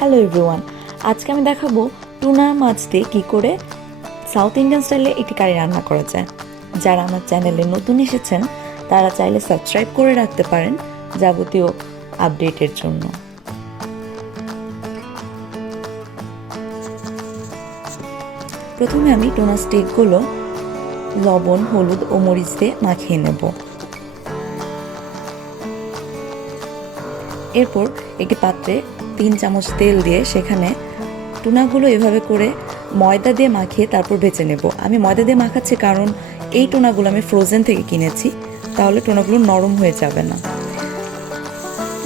Hello everyone, আজকে আমি দেখাবো টুনা মাছ দিয়ে কী করে সাউথ ইন্ডিয়ান স্টাইলে একটি কারি রান্না করা যায়। যারা আমার চ্যানেলে নতুন এসেছেন তারা চাইলে সাবস্ক্রাইব করে রাখতে পারেন যাবতীয় আপডেটের জন্য। প্রথমে আমি টুনা স্টেকগুলো লবণ, হলুদ ও মরিচ দিয়ে মাখিয়ে নেব। এরপর একটি পাত্রে 3 চামচ তেল দিয়ে সেখানে টুনাগুলো এভাবে করে ময়দা দিয়ে মাখিয়ে তারপর ভেজে নেব। আমি ময়দা দিয়ে মাখাচ্ছি কারণ এই টুনাগুলো আমি ফ্রোজেন থেকে কিনেছি, তাহলে টুনাগুলো নরম হয়ে যাবে না।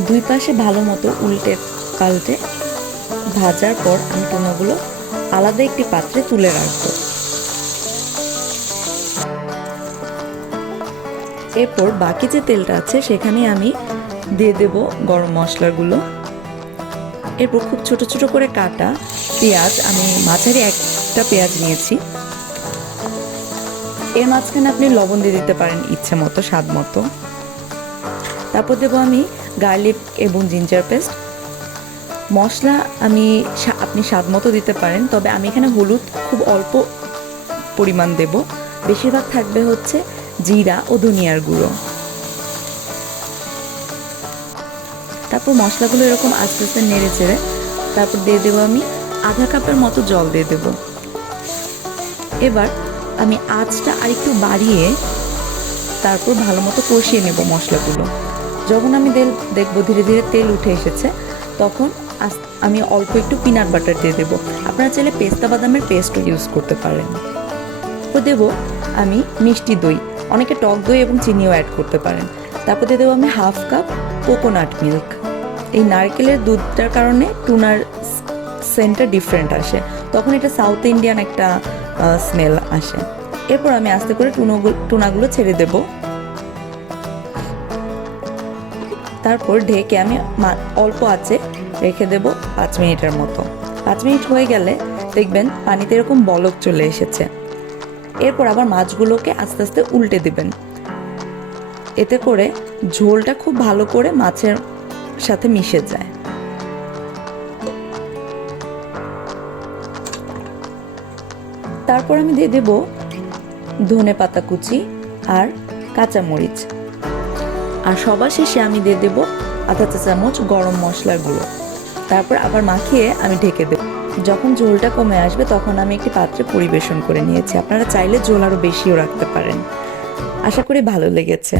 দুই পাশে ভালো মতো উল্টে পাল্টে ভাজার পর আমি টুনাগুলো আলাদা একটি পাত্রে তুলে রাখবো। এরপর বাকি যে তেলটা আছে সেখানে আমি দিয়ে দেব গরম মশলাগুলো। এরপর খুব ছোট ছোট করে কাটা পেঁয়াজ, আমি মাঝারি একটা পেঁয়াজ নিয়েছি। এর মাঝখানে আপনি লবণ দিয়ে দিতে পারেন ইচ্ছে মতো, স্বাদ মতো। তারপর দেবো আমি গার্লিক এবং জিঞ্জার পেস্ট। মশলা আপনি স্বাদ মতো দিতে পারেন, তবে আমি এখানে হলুদ খুব অল্প পরিমাণ দেব। বেশিরভাগ থাকবে হচ্ছে জিরা ও ধনিয়ার গুঁড়ো। তারপর মশলাগুলো এরকম আস্তে আস্তে নেড়ে চেড়ে তারপর দিয়ে দেবো আমি আধা কাপের মতো জল দিয়ে দেব। এবার আমি আঁচটা আরেকটু বাড়িয়ে তারপর ভালো মতো কষিয়ে নেব মশলাগুলো। যখন আমি দেখবো ধীরে ধীরে তেল উঠে এসেছে, তখন আমি অল্প একটু পিনাট বাটার দিয়ে দেবো। আপনারা চাইলে পেস্তা বাদামের পেস্টও ইউজ করতে পারেন। তো দেবো আমি মিষ্টি দই, অনেকে টক দই এবং চিনিও অ্যাড করতে পারেন। তারপর দিয়ে দেবো আমি হাফ কাপ কোকোনাট মিল্ক। এই নারকেলের দুধটার কারণে টুনার সেন্টটা ডিফারেন্ট আসে, তখন এটা সাউথ ইন্ডিয়ান একটা স্মেল আসে। এরপর আমি আস্তে করে টুনাগুলো ছেড়ে দেব। তারপর ঢেকে আমি অল্প আঁচে রেখে দেব 5 মিনিটের মতো। 5 মিনিট হয়ে গেলে দেখবেন পানিতে এরকম বলক চলে এসেছে। এরপর আবার মাছগুলোকে আস্তে আস্তে উল্টে দিবেন, এতে করে ঝোলটা খুব ভালো করে মাছের সাথে মিশে যায়। তারপর আমি দিয়ে দেব ধনে পাতা কুচি আর কাঁচামরিচ, আর সবার শেষে আমি দিয়ে দেব আধা চা চামচ গরম মশলার গুঁড়ো। তারপর আবার মাখিয়ে আমি ঢেকে দেব। যখন ঝোলটা কমে আসবে তখন আমি একটি পাত্রে পরিবেশন করে নিয়েছি। আপনারা চাইলে ঝোল আরও বেশিও রাখতে পারেন। আশা করি ভালো লেগেছে।